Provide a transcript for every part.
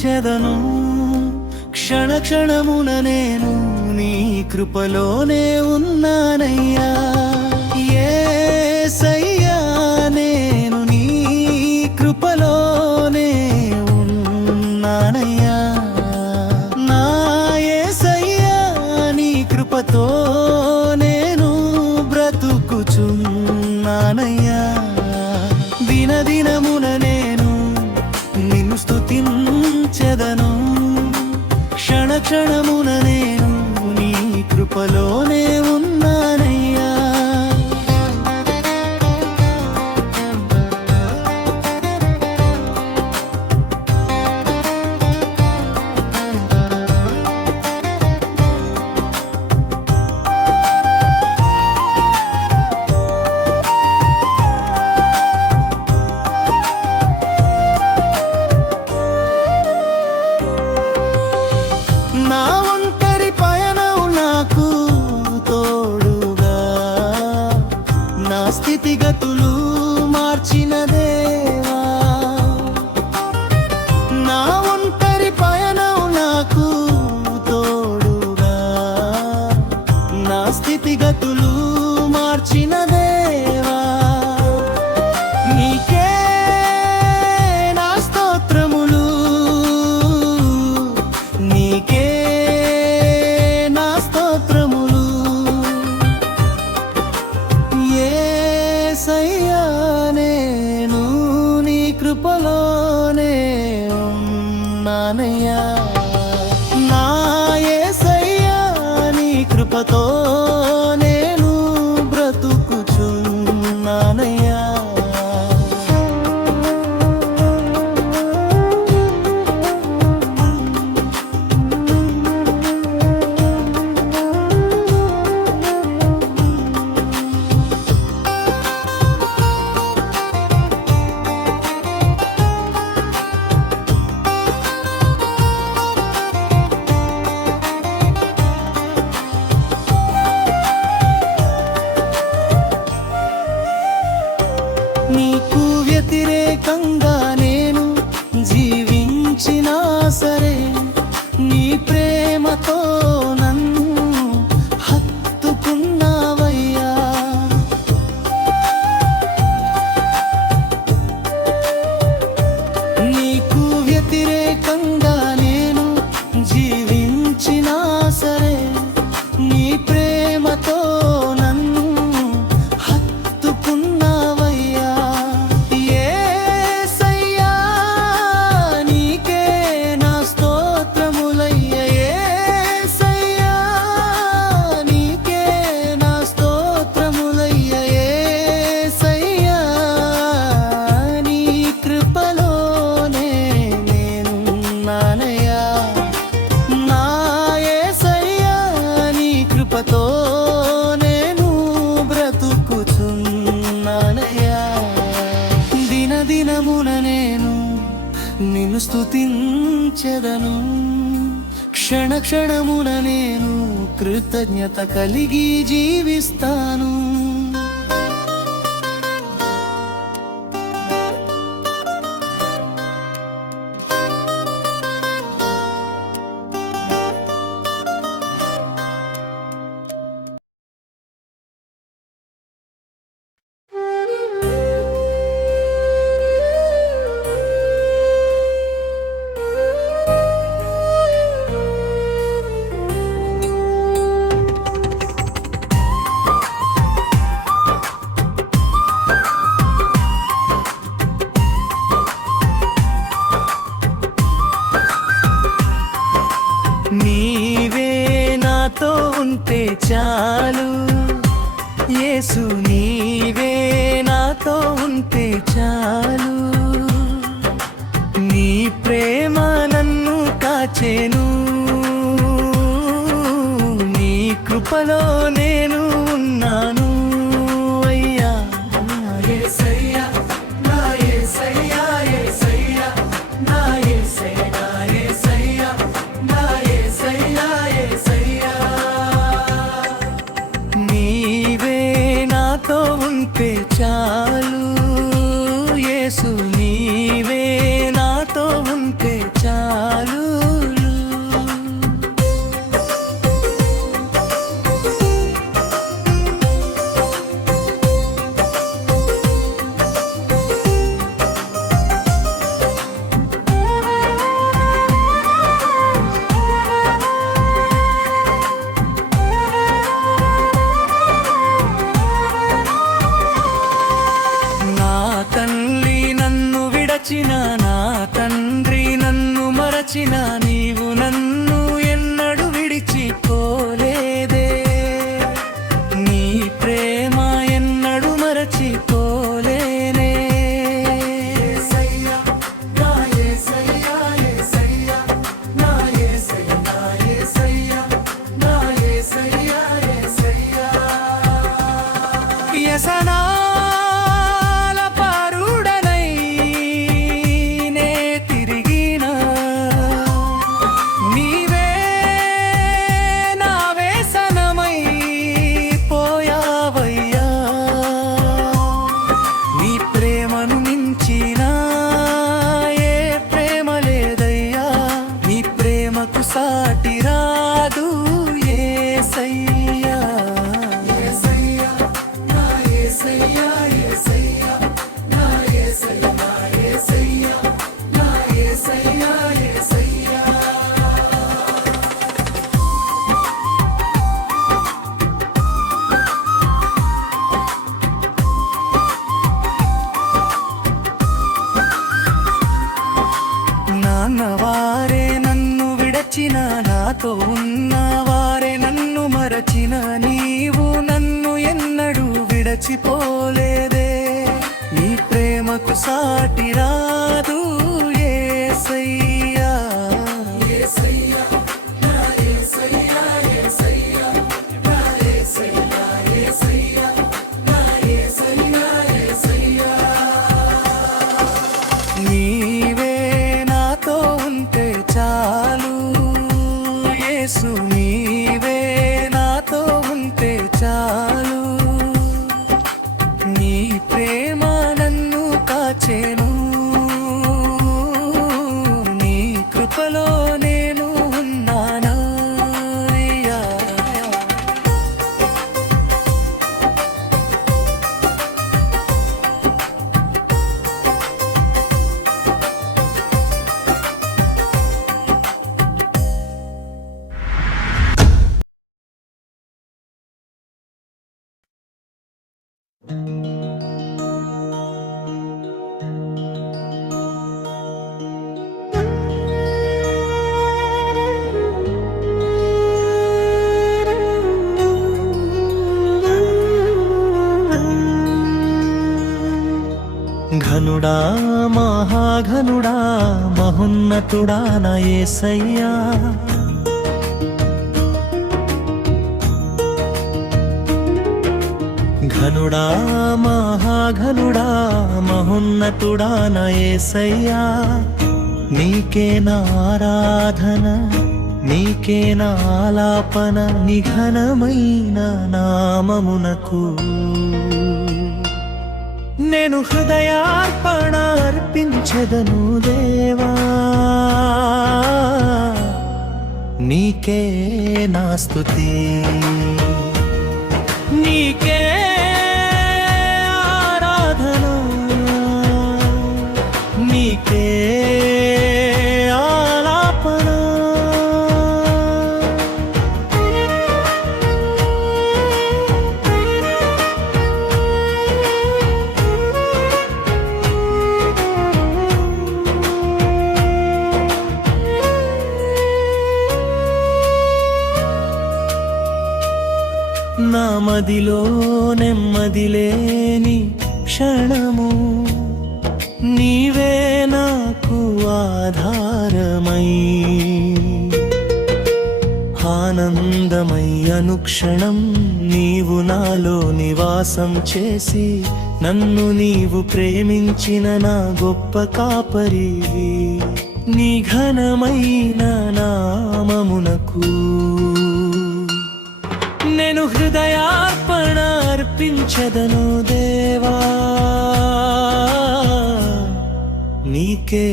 స్తుతించెదను క్షణ క్షణమున నేను నీ కృపలోనే ఉన్నానయ్యా యేసయ్యా నేను నీ కృపలోనే ఉన్నానయ్యా నా యేసయ్యా నీ కృపతో నేను బ్రతుకుచున్నానయ్యా దినదినమున నేను నిన్ను స్తుతించెదను క్షణ క్షణమున నేను నీ కృపలోనే ఉన్నానయ్యా నా ఒంటరి పయనం నాకు తోడుగా నా స్థితిగతులు మార్చిన దేవా నా ఒంటరి పయనం నాకు తోడుగా నా స్థితిగతులు మార్చిన దేవా నీకే నా స్తోత్రములు నీకే నా స్తోత్రములు యేసయ్యా నేను నీ కృపలోనే ఉన్నానయ్యా నా యేసయ్యా నీ కృపతో నేను బ్రతుకుచున్నానయ్యా నీకు వ్యతిరేకంగా నేను జీవించినా సరే నీ ప్రేమతో నన్ను హత్తుకున్నావయ్యా నీకు వ్యతిరేకంగా నేను జీవించినా సరే నీ ప్రేమతో నన్ను హత్తుకున్నావయ్యా యేసయ్యా నీకే నా స్తోత్రములయ్యా యేసయ్యా నీకే నా స్తోత్రములయ్యా యేసయ్యా నీ కృపలోనే నేనున్నానయ్యా నా యేసయ్యా నీ కృపతో నేను బ్రతుకుచున్నానయ్యా దినదినమున నేను నిన్ను స్తుతించెదను క్షణ క్షణమున నేను కృతజ్ఞత కలిగి జీవిస్తాను నీవే నాతో ఉంటే చాలు యేసు నీవే నాతో ఉంటే చాలు నీ ప్రేమ నన్ను కాచెను నీ కృపలో నేను ఉన్నాను అయ్యా యేసయ్యా నా యేసయ్యా యేసయ్యా నా యేసయ్యా యేసయ్యా నా యేసయ్యా యేసయ్యా నీవే నాతో ఉంటే చాలు యేసు నీవే నాతో ఉంటే చాలు వ్యసనాల పరుడనై నే తిరిగిన నీవే నా వ్యసనమై పోయావయ్యా. నీ ప్రేమను మించిన ఏ ప్రేమ లేదయ్యా. నీ ప్రేమకు సాటి రాదు యేసయ్యా. యేసయ్యా నా యేసయ్యా, యేసయ్యా నా యేసయ్యా, నా యేసయ్యా, నా యేసయ్యా, యేసయ్యా. నాన్నవారే నన్ను విడచిన, నాతో ఉన్నవారే నన్ను మరచిన, నీవు నన్ను ఎన్నడూ విడచిపోలేదే. నీ ప్రేమకు సాటి రాదు యేసయ్యా. యేసయ్యా నా యేసయ్యా, యేసయ్యా నా యేసయ్యా, యేసయ్యా నా యేసయ్యా, యేసయ్యా. నీవే నాతో ఉంటే చాలు యేసు, నీవే నాతో ఉంటే చాలు. నీ ప్రేమ నన్ను కాచెను, నీ కృపలో నేను ఉన్నానయ్యా. ఘనుడా మహాఘనుడా మహోన్నతుడా నా యేసయ్యా. ఘనుడా మహాఘనుడా మహోన్నతుడా నా యేసయ్యా. నీకే నా ఆరాధన, నీకే నా ఆలాపన, నిఘనమైన నామమునకు నేను హృదయార్పణ అర్పించెదను దేవా. నీకే నా స్తుతి, నీకే ఆరాధన, నీకే ఆలాపన. నా మదిలో నెమ్మది లేని క్షణము నీవే నాకు ఆధారమై, ఆనందమై అనుక్షణం నీవు నాలో నివాసం చేసి, నన్ను నీవు ప్రేమించిన నా గొప్ప కాపరివి. నీ ఘనమైన నామమునకు నేను హృదయార్పణ అర్పించెదను దేవా. నీకే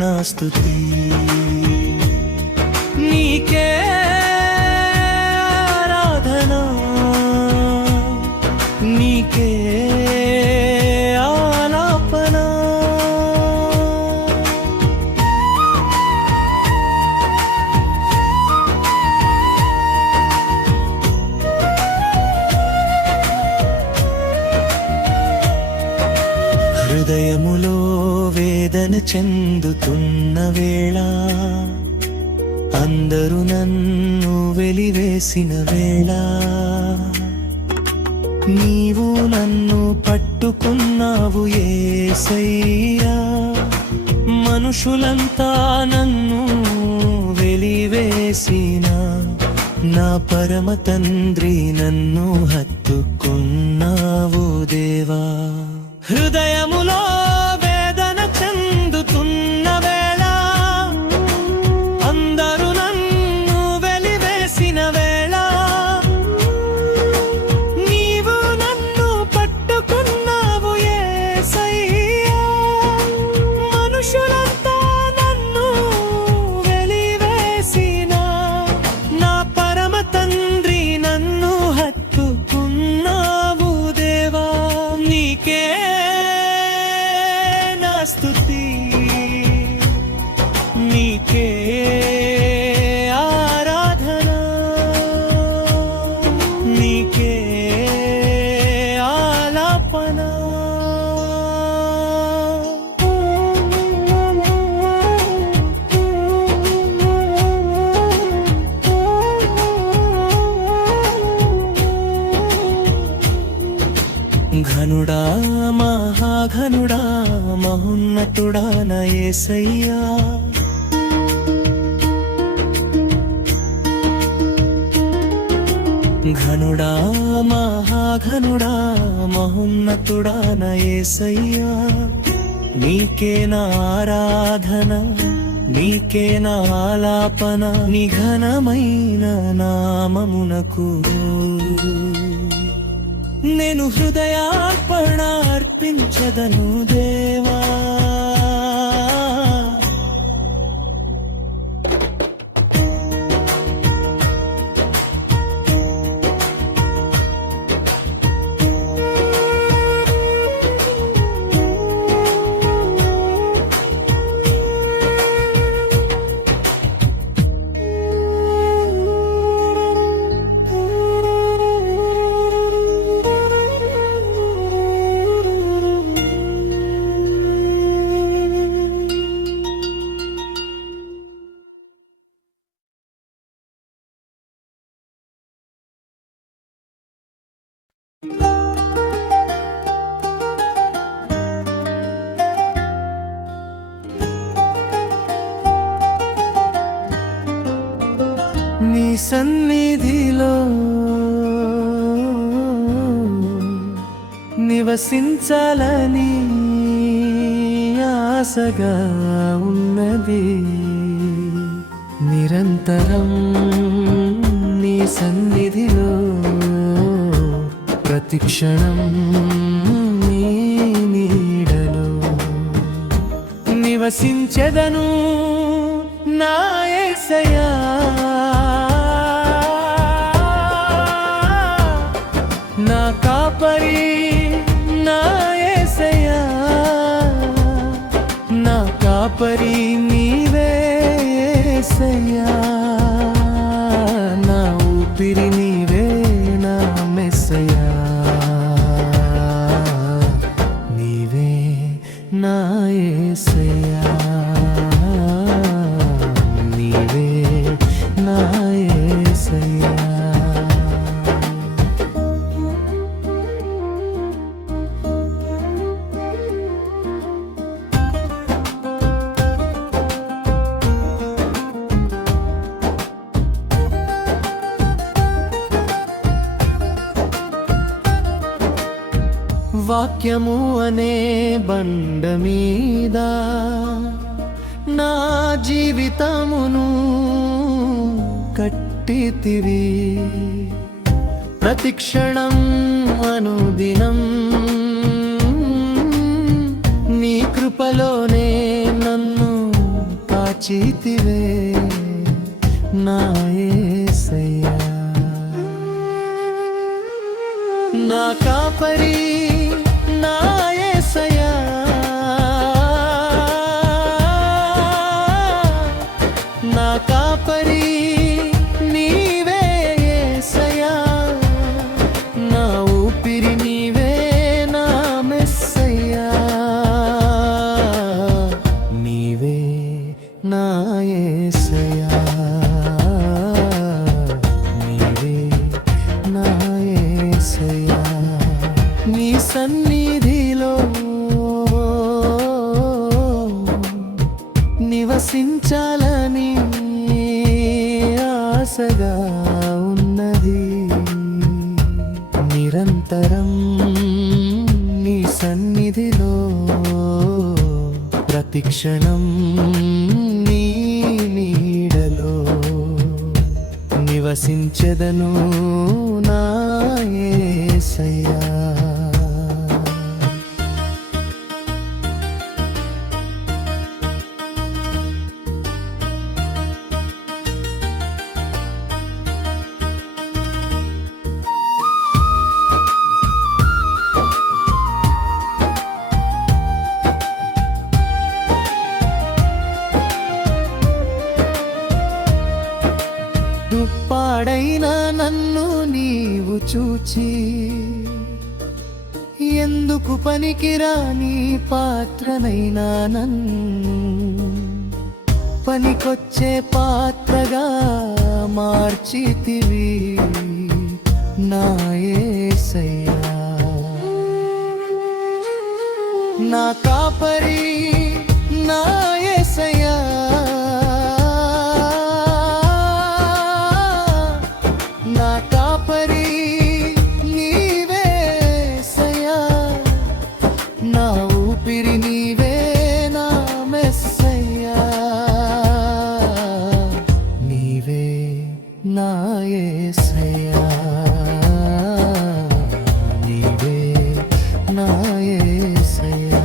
నా స్తుతి, నీకే ఆరాధన, నీకే ఆలాపన. హృదయములో వేదన చెందుతున్న వేళ, అందరూ నన్ను వెలివేసిన వేళ, నీవు నన్ను పట్టుకున్నావు యేసయ్యా. మనుషులంతా నన్ను వెలివేసిన, నా పరమ తండ్రి నన్ను హత్తుకున్నావు ఘనుడా మహాఘనుడా మహోన్నతుడా నా యేసయ్యా, ఘనుడా మహాఘనుడా మహోన్నతుడా నా యేసయ్యా, నీకే నా ఆరాధన, నీకే నా ఆలాపన, నీ ఘనమైన నామమునకు నేను హృదయార్పణ అర్పించదను దేవా. నీ సన్నిధిలో నివసించాలని ఆశగా ఉన్నది, నిరంతరం నీ సన్నిధిలో ప్రతిక్షణం నీ నీడలో నివసించెదను నా యేసయ్యా. నా కాపరి నా యేసయ్యా, నా కాపరి నీవే యేసయ్యా, నా ఊపిరి నీవే నా మెస్సయ్యా, నీవే నా యేసయ్యా, నీవే నా యేసయ్యా. వాక్యము అనే బండ మీద నా జీవితమును కట్టితివి, ప్రతిక్షణం అనుదినం నీ కృపలోనే నన్ను కాచితివే నా యేసయ్యా. నా కాపరి నా యేసయ్యా, నా కాపరి నీవే యేసయ్యా, నా ఊపిరి నీవే నా మెస్సయ్యా, నీవే నా యేసయ్యా, నీవే నా యేసయ్యా. నీ సన్నిధిలో నివసించాలని ఆశగా ఉన్నది, నిరంతరం నీ సన్నిధిలో ప్రతిక్షణం నీ నీడలో నివసించెదను నా యేసయ్యా. పాడైన నన్ను నీవు చూచి ఎందుకు పనికిరాని పాత్రనైనా నన్ను పనికొచ్చే పాత్రగా మార్చితివి నా యేసయ్యా. నా కాపరి నా యేసయ్యా, నా కాపరి నీవే యేసయ్యా, నా ఊపిరి నీవే నా మెస్సయ్యా, నీవే నా యేసయ్యా, నీవే నా యేసయ్యా.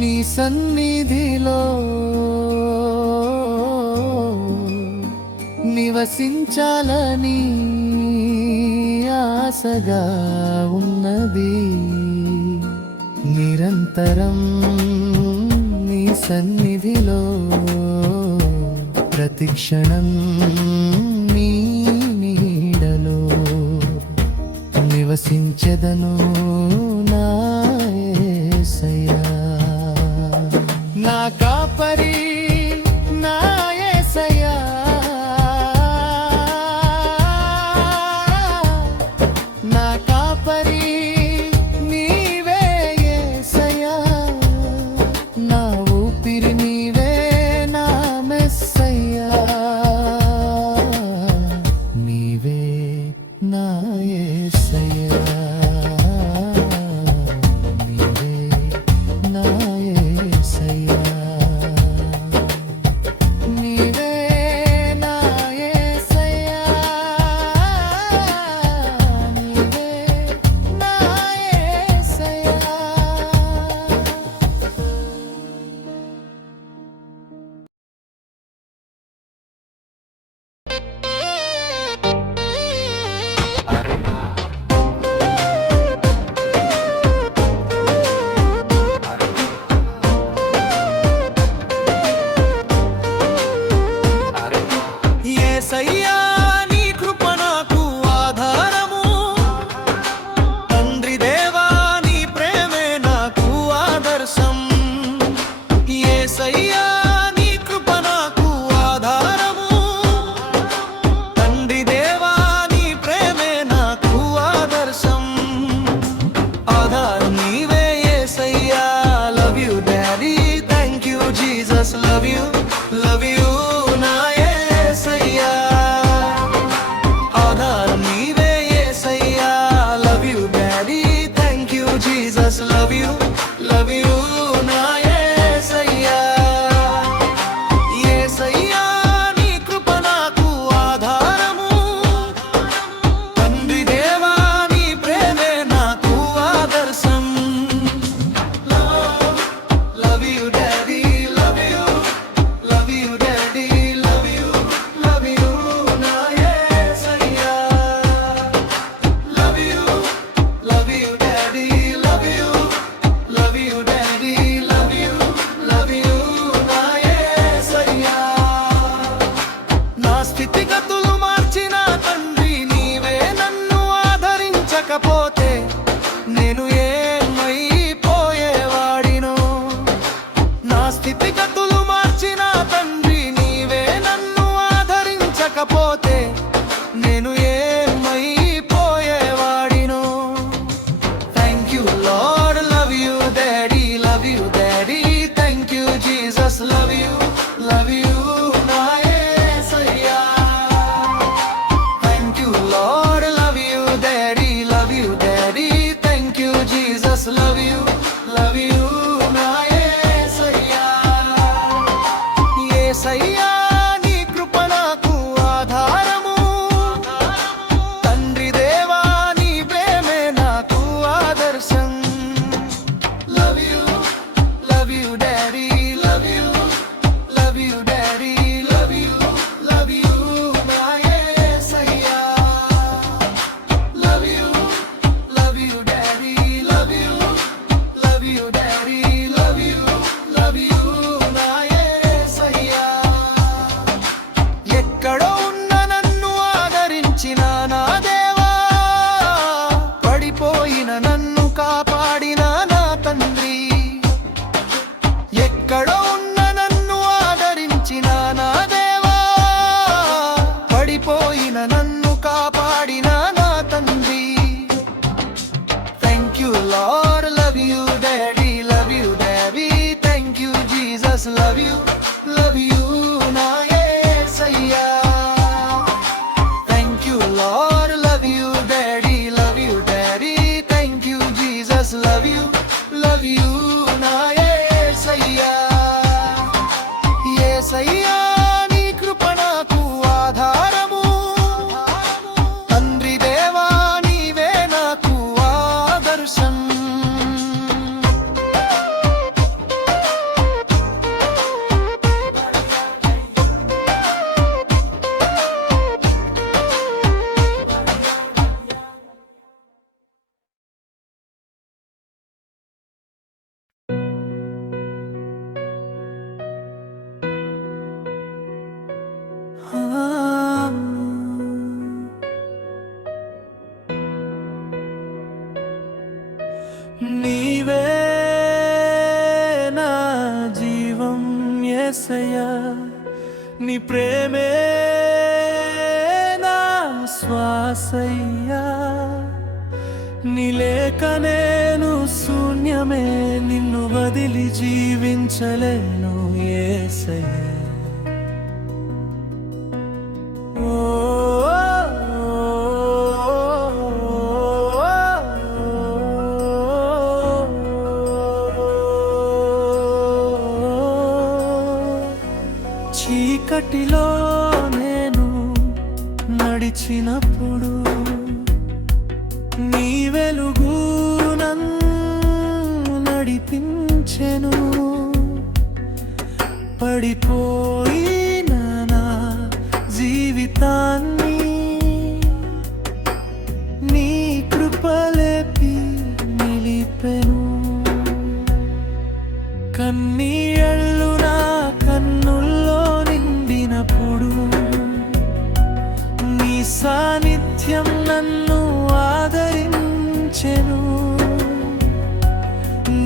నీ సన్నిధిలో నివసించాలని ఆశగా ఉన్నది, నిరంతరం నీ సన్నిధిలో ప్రతిక్షణం నీ నీడలో నివసించెదను నా యేసయ్యా. నా కాపరి నా యేసయ్యా, నా కాపరి నీవే యేసయ్యా, నా ఊపిరి నీవే నా మెస్సయ్యా, నీవే నా యేసయ్యా, నీవే నా యేసయ్యా, నీవే నా యేసయ్యా, నీవే నా యేసయ్యా. యేసయ్యా నీ కృప నాకు ఆధారము, తండ్రి దేవా నీ ప్రేమే నాకు ఆదర్శం. యేసయ్యా నీ కృప నాకు ఆధారము, తండ్రి దేవా నీ ప్రేమే నాకు ఆదర్శం. ఆధారం నీవే యేసయ్యా, love you daddy, thank you Jesus, love you నా యేసయ్యా. ఆధారం నీవే యేసయ్యా, love you daddy, thank you Jesus, love you నా యేసయ్యా. యేసయ్యా నీ కృప నాకు ఆధారము, తండ్రి దేవా నీ ప్రేమే నాకు ఆదర్శం. Love you daddy, love you daddy, love you నా యేసయ్యా. Love you daddy, love you daddy, love you నా యేసయ్యా. నా స్థితిగతులు మార్చిన తండ్రి నీవే, నన్ను ఆదరించకపోతే నేను ఏమైపోయేవాడినో. నా స్థితిగతులు మార్చిన తండ్రి నీవే, నన్ను ఆదరించకపోతే నేను ఏమైపోయేవాడినో. Thank you lord, love you daddy, thank you Jesus, love you నా యేసయ్యా. Thank you lord, love you daddy, thank you Jesus, love you నా యేసయ్యా. యేసయ్యా నీ కృప నాకు ఆధారము, కాపాడిన నా తండ్రి. Thank you lord, love you daddy, love you daddy. Thank you Jesus, love you నా యేసయ్యా. Thank you lord, love you daddy, love you daddy. Thank you Jesus, love you నా యేసయ్యా. యేసయ్యా నీ కృప నాకు ఆధారము, తండ్రి దేవా నీవే నాకు ఆదర్శం. నీవే నా జీవం యేసయ్యా, నీ ప్రేమే నా శ్వాసయ్యా. నీ లేక నేను శూన్యమే, నిన్ను వదిలి జీవించలేను యేసయ్యా. చీకటిలో నేను నడిచినప్పుడు నీ వెలుగు నన్ను నడిపించెను. పడిపోయిన నా జీవితాన్ని నీ కృపలేపి నిలిపెను. కన్నీళ్ళు నా కన్నుల్లో నిండినప్పుడు నీ సాన్నిధ్యం నన్ను ఆదరించెను.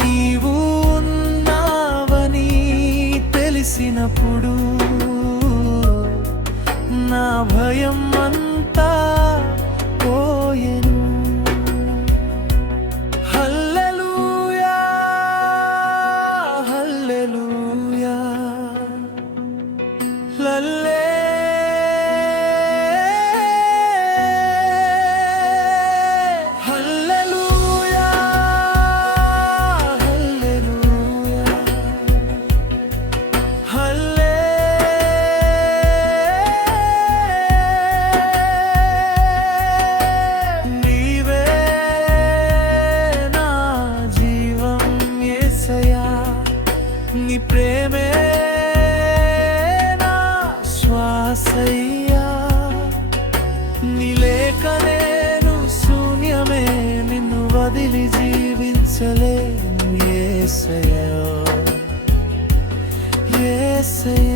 నీవు ఉన్నావని తెలిసినప్పుడు నా భయం అంతా పోయెను. హల్లెలూయా హల్లెలూయా లల్లే. హల్లెలూయా హల్లెలూయా హల్లే. నీవే నా జీవం యేసయ్యా, నీ ప్రేమే నా శ్వాసయ్యా. నీ లేక నేను శూన్యమే, నిన్ను వదిలి జీవించలేను యేసయ్యా. యేసయ్యా.